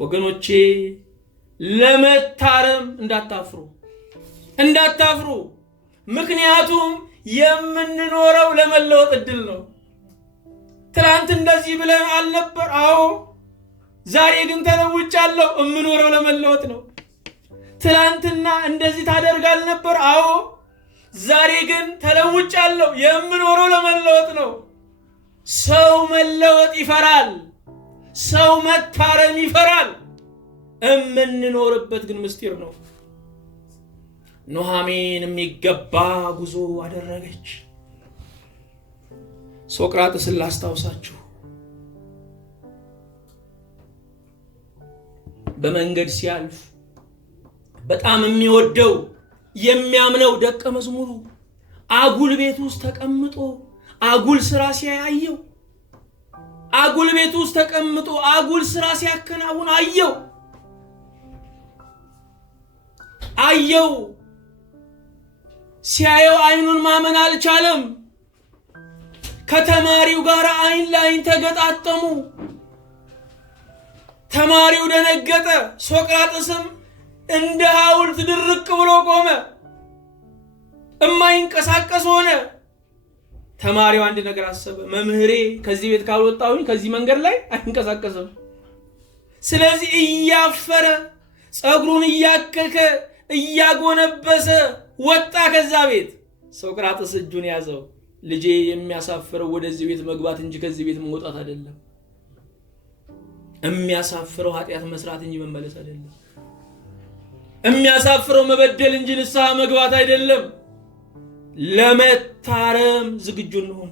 ወገኖቼ ለመታረም እንዳታፍሩ። ምክንያቱም የምንኖረው ለመለወጥ እድል ነው። ትላንት እንደዚህ ብለን አልነበር? አዎ። ዛሬ ግን ተለውጫለሁ። የምኖረው ለመለወጥ ነው። ትላንትና እንደዚህ ታደርጋል ነበር? አዎ። ዛሬ ግን ተለውጫለሁ። የምኖረው ለመለወጥ ነው። ሰው መለወጥ ይፈራል። ሰው መታረም ይፈራል። የምንኖርበት ግን ምስጢር ነው። ኑኃሚን የሚገባ ጉዞ አደረገች። ሶቅራጥስን ላስታውሳችሁ። በመንገድ ሲያልፍ በጣም የሚወደው የሚያምነው ደቀ መዝሙሩ አጉል ቤት ውስጥ ተቀምጦ አጉል ስራ ሲያየው፣ አጉል ቤት ውስጥ ተቀምጦ አጉል ስራ ሲያከናውን አየው። ሲያየው አይኑን ማመን አልቻለም። ከተማሪው ጋር አይን ለአይን ተገጣጠሙ። ተማሪው ደነገጠ። ሶቅራጥስም እንደ ሐውልት ድርቅ ብሎ ቆመ። የማይንቀሳቀስ ሆነ። ተማሪው አንድ ነገር አሰበ። መምህሬ ከዚህ ቤት ካልወጣሁኝ ከዚህ መንገድ ላይ አይንቀሳቀስም። ስለዚህ እያፈረ ጸጉሩን እያከከ እያጎነበሰ ወጣ ከዛ ቤት። ሶቅራጥስ እጁን ያዘው። ልጄ የሚያሳፍረው ወደዚህ ቤት መግባት እንጂ ከዚህ ቤት መውጣት አይደለም። የሚያሳፍረው ኃጢአት መስራት እንጂ መመለስ አይደለም። የሚያሳፍረው መበደል እንጂ ንስሐ መግባት አይደለም። ለመታረም ዝግጁ እንሁን።